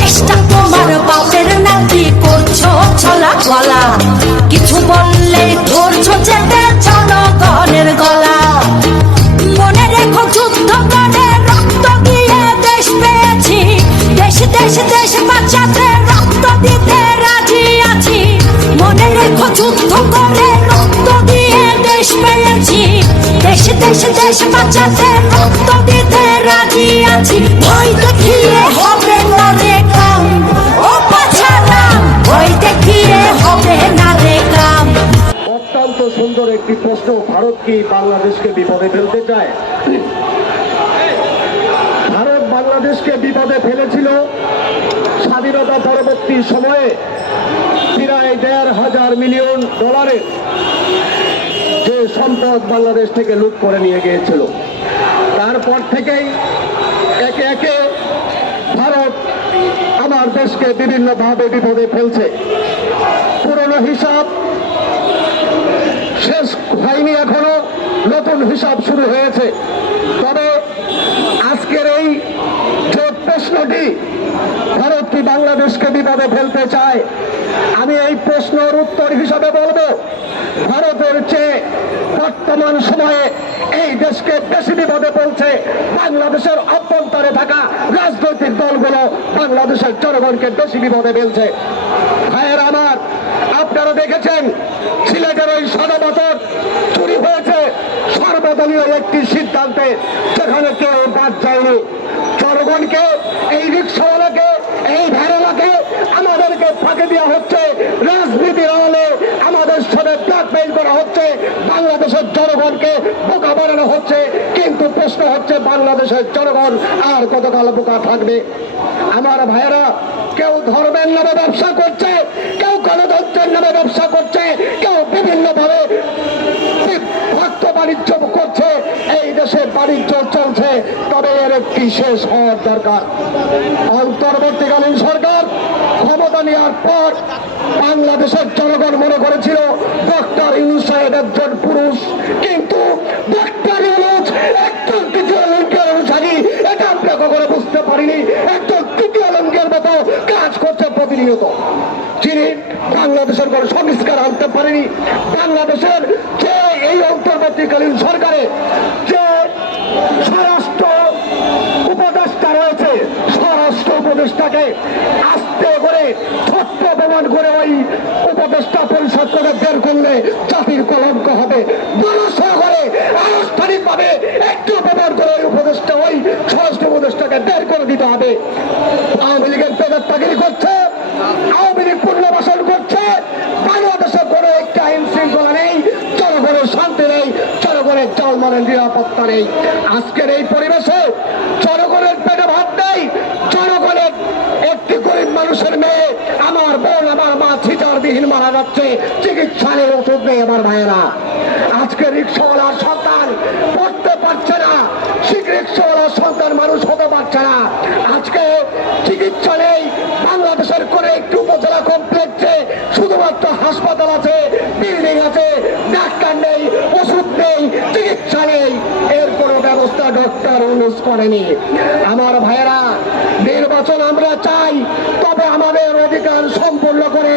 চেষ্টা তোমার বাপের নাতি করছো ছলা গলা, কিছু বললে ধরছো চেপে জনগণের গলা। মনে রেখো যুদ্ধ করে রক্ত দিয়ে দেশ পেয়েছি, দেশ দেশ দেশ বাঁচাতে রক্ত দিতে রাজি আছি। মনে রেখো যুদ্ধ করে রক্ত দিয়ে দেশ পেয়েছি, দেশ দেশ দেশ বাঁচাতে রক্ত দিতে রাজি আছি। ভয় দেখিয়ে হবে না রে কাম, ও পাছারা ভয় দেখিয়ে হবে না রে কাম। অত্যন্ত সুন্দর একটি প্রশ্ন। ভারত কি বাংলাদেশকে বিপদে ফেলতে চায়? ভারত বাংলাদেশকে বিপদে ফেলেছিল স্বাধীনতা পরবর্তী সময়ে প্রায় 1.5 মিলিয়ন ডলারের যে সম্পদ বাংলাদেশ থেকে লুট করে নিয়ে গিয়েছিল। তারপর থেকেই একে একে ভারত আমার দেশকে বিভিন্নভাবে বিপদে ফেলছে। পুরনো হিসাব শেষ হয়নি, এখনো নতুন হিসাব শুরু হয়েছে। তবে আজকের এই যে প্রশ্নটি, ভারত কি বাংলাদেশকে বিপদে ফেলতে চায়, আমি এই প্রশ্নের উত্তর হিসাবে বলবো, ভারতের চেয়ে বর্তমান সময়ে এই দেশকে বেশি বিপদে ফেলছে বাংলাদেশের অভ্যন্তরে থাকা রাজনৈতিক দলগুলো বাংলাদেশের জনগণকে বেশি বিপদে ফেলছে। ভাইয়ের আমার, আপনারা দেখেছেন সিলেটের ওই 7 বছর চুরি হয়েছে সর্বদলীয় একটি সিদ্ধান্তে, সেখানে কেউ বাদ যায়নি। জনগণকে, এই রিক্সাওয়ালাকে, এই ভেড়ালাকে আমাদেরকে ফাঁকে দেওয়া হচ্ছে, রাজনীতির আড়ালে আমাদের সাথে ব্ল্যাকমেইল করা হচ্ছে, বাংলাদেশের জনগণকে বোকা বানানো হচ্ছে। কিন্তু প্রশ্ন হচ্ছে, বাংলাদেশের জনগণ আর কতকাল বোকা থাকবে? আমার ভাইয়েরা, কেউ ধর্মের নামে ব্যবসা করছে, কেউ গণতন্ত্রের নামে ব্যবসা করছে, কেউ বিভিন্ন ভাবে ভক্ত বাণিজ্য করছে। এই দেশে বাণিজ্য চলছে, তবে এর একটি শেষ হওয়ার দরকার। অন্তর্বর্তীকালীন সরকার ক্ষমতা নেওয়ার পর বাংলাদেশের জনগণ মনে করেছিল ডক্টর ইউনূস সাহেব একজন পুরুষ, কিন্তু ডক্টর ইউনূস একজন তৃতীয় লিঙ্গের অনুসারী, এটা আমরা কখনো বুঝতে পারিনি। একজন তৃতীয় লিঙ্গের মতো কাজ করছে প্রতিনিয়ত, যিনি বাংলাদেশের কোনো সংস্কার আনতে পারেনি। বাংলাদেশের যে এই অন্তর্বর্তীকালীন সরকারে যে স্বরাষ্ট্র উপদেষ্টা রয়েছে, স্বরাষ্ট্র উপদেষ্টাকে আস্তে করে ছোট্ট প্রমাণ করে ওই উপদেষ্টা পরিষদ করে বের করলে জাতির কলঙ্ক হবে। বড় করে আনুষ্ঠানিক ভাবে একটু প্রমাণ করে ওই উপদেষ্টা, ওই স্বরাষ্ট্র উপদেষ্টাকে বের করে দিতে হবে। আওয়ামী লীগের পেদাত্তাগিরি করছে, আওয়ামী লীগ পুনর্বাসন করছে। বাংলাদেশে কোনো একটি আইন শৃঙ্খলা নেই, জনগণের শান্তি নেই, জনগণের জলমানের নিরাপত্তা নেই। আজকের এই পরিবেশে জনগণের পেটে ভাত নেই, জনগণের একটি গরিব মানুষের মেয়ে, আমার বোন, আমার মা চিটারবিহীন মারা যাচ্ছে, চিকিৎসালয়ের ওষুধ নেই। আমার ভাইয়েরা, আজকে রিক্সাওয়ালার সন্তান পড়তে পারছে না, রিক্সাওয়ালার সন্তান মানুষ হতে পারছে না। আজকে চিকিৎসা নেই, বাংলাদেশের করে একটি উপজেলা কমপ্লেক্সে শুধুমাত্র হাসপাতাল আছে, বিল্ডিং আছে, ডাক্তার নেই, ওষুধ নেই, চিকিৎসা নেই। এর কোনো ব্যবস্থা ডক্টর ইউনূস করেনি। আমার ভাইয়েরা, নির্বাচন আমরা চাই, তবে আমাদের অধিকার সম্পূর্ণ করে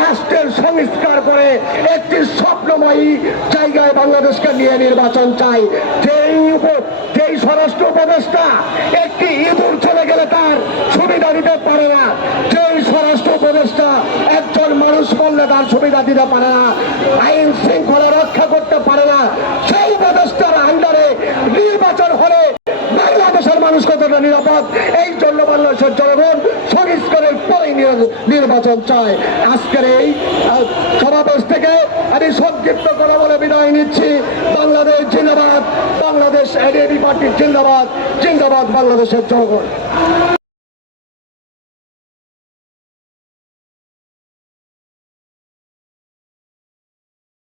রাষ্ট্রের সংস্কার করে একটি স্বপ্নময়ী জায়গায় বাংলাদেশকে নিয়ে নির্বাচন চাই। যেই স্বরাষ্ট্র উপদেষ্টা একটি ইঁদুর চলে গেলে তার সুবিধা দিতে পারে না, যেই স্বরাষ্ট্র উপদেষ্টা একজন মানুষ করলে তার সুবিধা দিতে পারে না, আইন শৃঙ্খলা রক্ষা করতে পারে না, সেই উপদেষ্টার আন্ডারে নির্বাচন হলে বাংলাদেশের মানুষ কতটা নিরাপদ? এই জন্য বাংলাদেশের জনগণ সংস্কারের পরে নির্বাচন চায়। আজকের এই সমাবেশ থেকে আমি সংক্ষিপ্ত করে বলে বিদায় নিচ্ছি। বাংলাদেশ জিন্দাবাদ, বাংলাদেশ এনএডি পার্টির জিন্দাবাদ, জিন্দাবাদ বাংলাদেশের জনগণ।